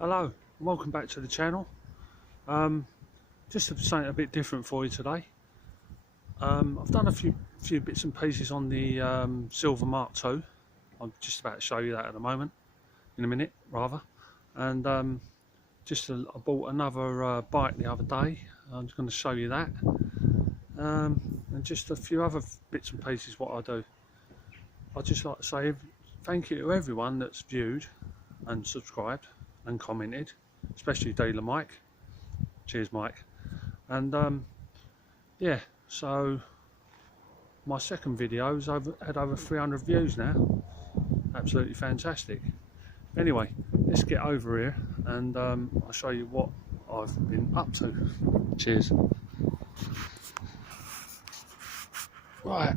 Hello, welcome back to the channel. Um, just something a bit different for you today. I've done a few bits and pieces on the Silver Mark II. I'm just about to show you that at the moment, in a minute rather. And I bought another bike the other day. I'm just going to show you that. And just a few other bits and pieces what I do. I'd just like to say thank you to everyone that's viewed and subscribed and commented, especially Dealer Mike. Cheers, Mike. And yeah, so my second video has had over 300 views now. Absolutely fantastic. Anyway, let's get over here and I'll show you what I've been up to. Cheers. Right,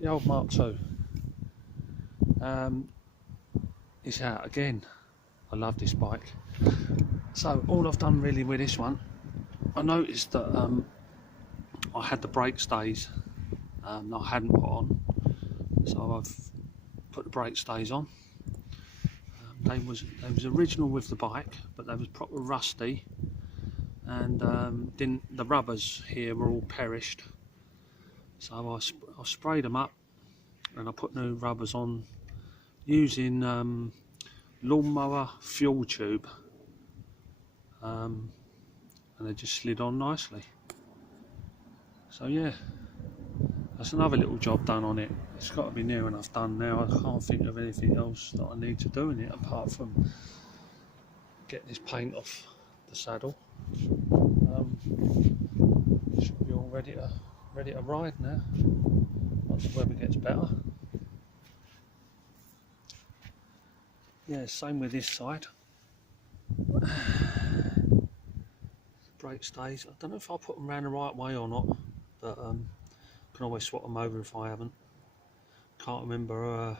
the old Mark II. It's out again. I love this bike. So all I've done really with this one, I noticed that I had the brake stays that I hadn't put on, so I've put the brake stays on. They was original with the bike, but they was proper rusty, and the rubbers here were all perished. So I sprayed them up, and I put new rubbers on using lawnmower fuel tube, and they just slid on nicely. So yeah, that's another little job done on it. It's got to be near enough done now. I can't think of anything else that I need to do in it apart from get this paint off the saddle. Should be all ready to ride now once the weather gets better. Yeah, same with this side. Brake stays. I don't know if I'll put them around the right way or not, but can always swap them over if I haven't. Can't remember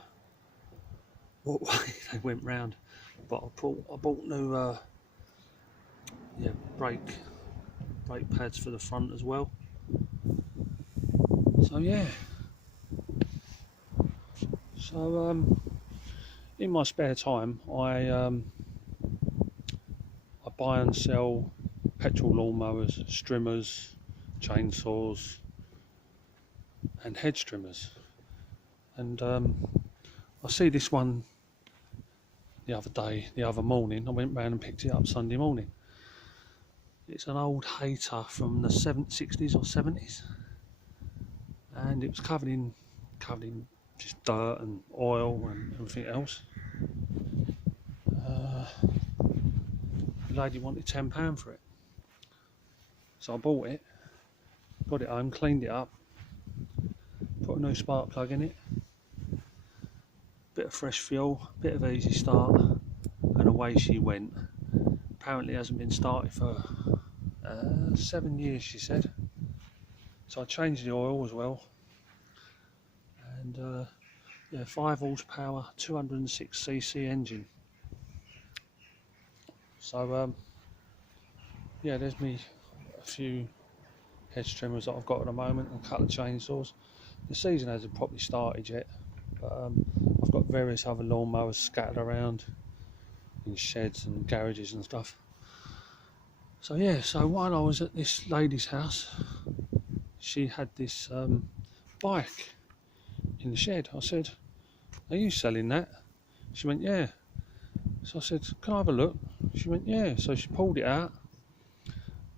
what way they went round, but I bought new brake pads for the front as well. So yeah, in my spare time I buy and sell petrol lawnmowers, strimmers, chainsaws and hedge trimmers. And I see this one the other morning. I went round and picked it up Sunday morning. It's an old hater from the 60s or 70s, and it was covered in just dirt and oil and everything else. The lady wanted £10 for it, so I bought it, got it home, cleaned it up, put a new spark plug in it, bit of fresh fuel, bit of easy start, and away she went. Apparently it hasn't been started for 7 years, she said. So I changed the oil as well, and yeah, 5 horsepower, 206cc engine. So yeah, there's me a few hedge trimmers that I've got at the moment and a couple of chainsaws. The season hasn't properly started yet, but I've got various other lawnmowers scattered around in sheds and garages and stuff. So yeah, so while I was at this lady's house, she had this bike in the shed. I said, "Are you selling that?" She went, "Yeah." So I said, "Can I have a look?" She went, "Yeah." So she pulled it out,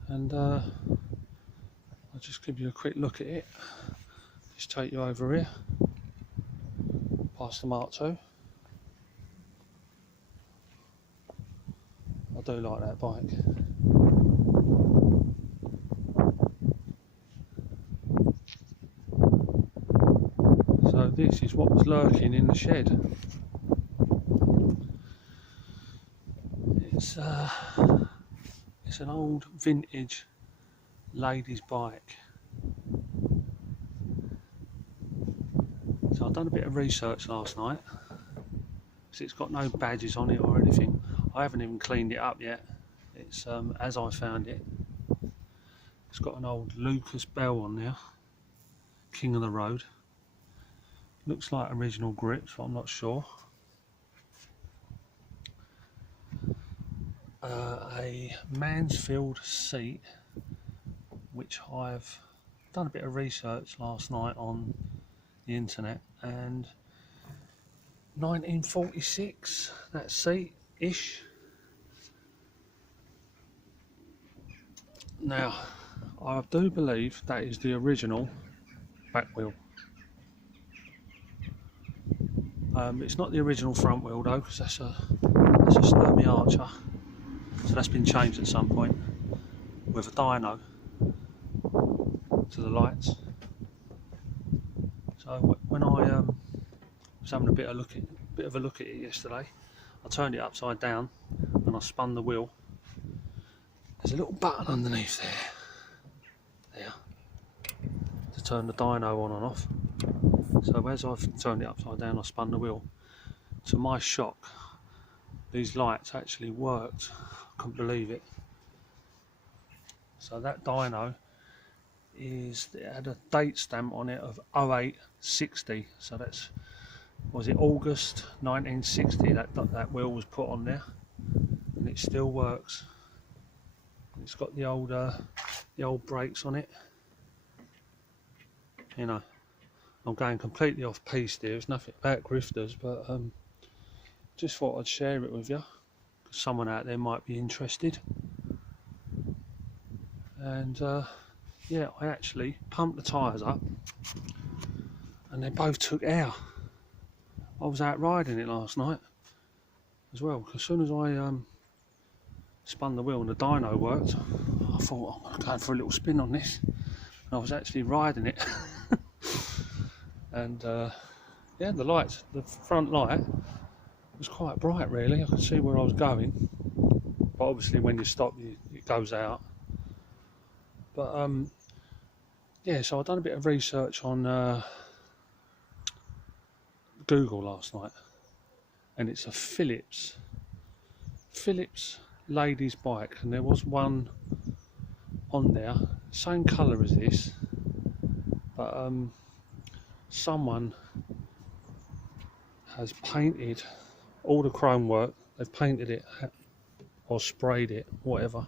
and I'll just give you a quick look at it. Just take you over here, past the Mark II. I do like that bike. So this is what was lurking in the shed. It's an old vintage lady's bike. So I've done a bit of research last night. So it's got no badges on it or anything. I haven't even cleaned it up yet. It's as I found it. It's got an old Lucas bell on there, King of the Road. Looks like original grips, but I'm not sure. a Mansfield seat, which I've done a bit of research last night on the internet, and 1946, that seat-ish. Now, I do believe that is the original back wheel. It's not the original front wheel though, because that's a Sturmy Archer, so that's been changed at some point with a dyno to the lights. So when I was having a bit of a look at it yesterday, I turned it upside down and I spun the wheel. There's a little button underneath there to turn the dyno on and off. So as I've turned it upside down, I spun the wheel. To my shock, these lights actually worked. I couldn't believe it. So that dyno it had a date stamp on it of 0860. So that's, was it August 1960 that wheel was put on there, and it still works. It's got the old brakes on it. You know, I'm going completely off piste here. It's nothing about grifters, but just thought I'd share it with you, because someone out there might be interested. And yeah, I actually pumped the tyres up, and they both took air. I was out riding it last night as well, because as soon as I spun the wheel and the dyno worked, I thought, I'm going for a little spin on this, and I was actually riding it. And yeah, the front light was quite bright really. I could see where I was going, but obviously when you stop it goes out. But yeah, so I've done a bit of research on Google last night, and it's a Phillips ladies bike, and there was one on there, same colour as this, but someone has painted all the chrome work. They've painted it or sprayed it, whatever.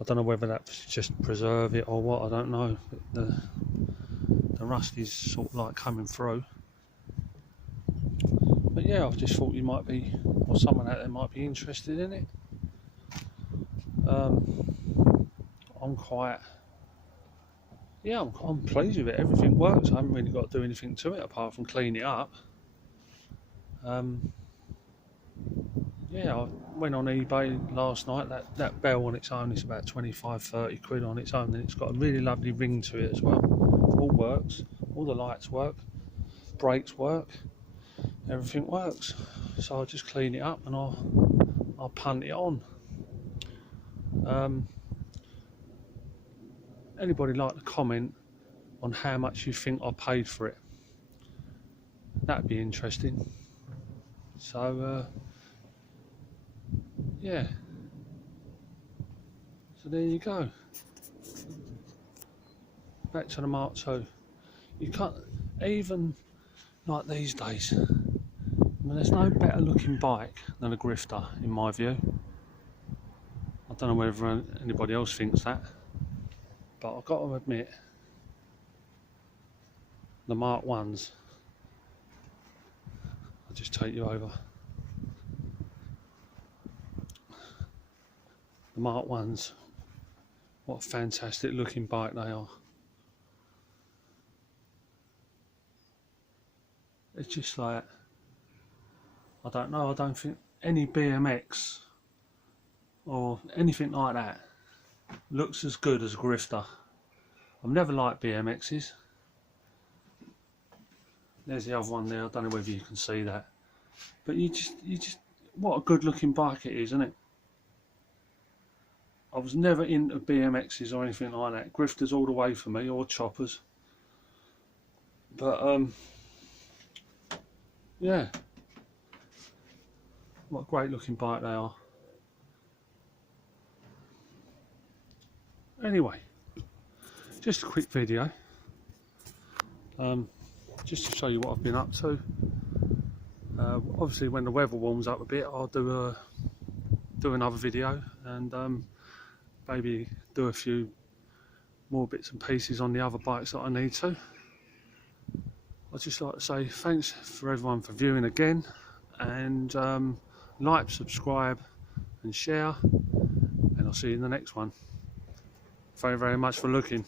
I don't know whether that's just preserve it or what, I don't know, but the rust is sort of like coming through. But yeah, I just thought you might be, or someone out there might be interested in it. I'm quite, yeah, I'm pleased with it. Everything works. I haven't really got to do anything to it apart from clean it up. Yeah, I went on eBay last night. That bell on its own is about 25-30 quid on its own, and it's got a really lovely ring to it as well. All works, all the lights work, brakes work, everything works. So I'll just clean it up and I'll punt it on. Anybody like to comment on how much you think I paid for it? That'd be interesting. So yeah, so there you go. Back to the Mark II. You can't, even like these days, I mean, there's no better looking bike than a grifter in my view. I don't know whether anybody else thinks that, but I've got to admit, the Mark I's, I'll just take you over. The Mark I's, what a fantastic looking bike they are. It's just like, I don't know, I don't think any BMX or anything like that looks as good as a grifter. I've never liked BMXs. There's the other one there, I don't know whether you can see that. But you just, what a good looking bike it is, isn't it? I was never into BMXs or anything like that. Grifters all the way for me, or choppers. But yeah, what a great looking bike they are. Anyway, just a quick video, just to show you what I've been up to. Obviously when the weather warms up a bit, I'll do do another video and maybe do a few more bits and pieces on the other bikes that I need to. I'd just like to say thanks for everyone for viewing again, and like, subscribe and share, and I'll see you in the next one. Thank you very much for looking.